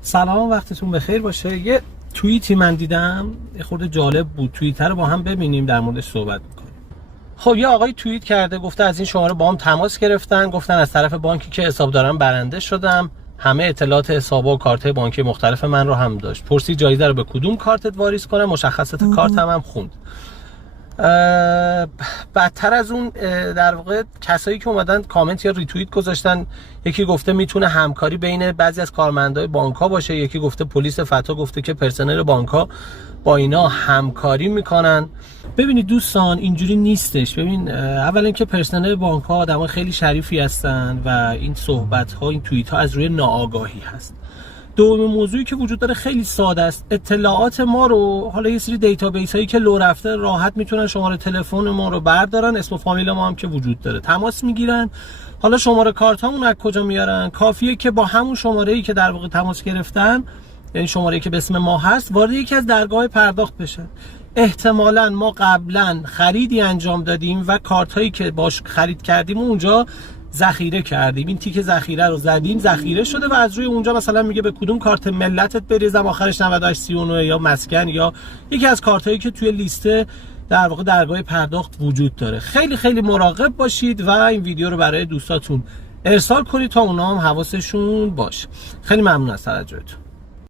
سلام، وقتتون بخیر باشه. یه توییتی من دیدم، یه خورده جالب بود. توییتر رو با هم ببینیم، در موردش صحبت میکنیم. خب یه آقای توییت کرده، گفته از این شماره با هم تماس گرفتن، گفتن از طرف بانکی که حساب دارم برنده شدم، همه اطلاعات حساب و کارت بانکی مختلف من رو هم داشت. پرسید جایزه رو به کدوم کارتت واریز کنم، مشخصات کارت هم خوند. بدتر از اون در واقع کسایی که اومدن کامنت یا ریتوییت گذاشتن، یکی گفته میتونه همکاری بین بعضی از کارمندای بانک‌ها باشه، یکی گفته پلیس فتا گفته که پرسنل بانک‌ها با اینا همکاری میکنن. ببینید دوستان، اینجوری نیستش. ببین، اولا که پرسنل بانک‌ها آدمای خیلی شریفی هستن و این صحبت‌ها، این توییت‌ها از روی ناآگاهی هست. دومین موضوعی که وجود داره خیلی ساده است. اطلاعات ما رو، حالا یه سری دیتابیس هایی که لو رفته راحت میتونن شماره تلفن ما رو بردارن، اسم و فامیل ما هم که وجود داره، تماس میگیرن. حالا شماره کارت هامون از کجا میارن؟ کافیه که با همون شماره ای که در واقع تماس گرفتن، یعنی شماره‌ای که به اسم ما هست، وارد یکی از درگاه پرداخت بشن. احتمالاً ما قبلا خریدی انجام دادیم و کارت هایی که باش خرید کردیم اونجا ذخیره کردیم، این تیک ذخیره رو زدیم، ذخیره شده و از روی اونجا مثلا میگه به کدوم کارت ملتت بریزم، آخرش 9839 یا مسکن یا یکی از کارت هایی که توی لیسته در واقع درگاه پرداخت وجود داره. خیلی خیلی مراقب باشید و این ویدیو رو برای دوستاتون ارسال کنید تا اونا هم حواسشون باشه. خیلی ممنون از توجهتون.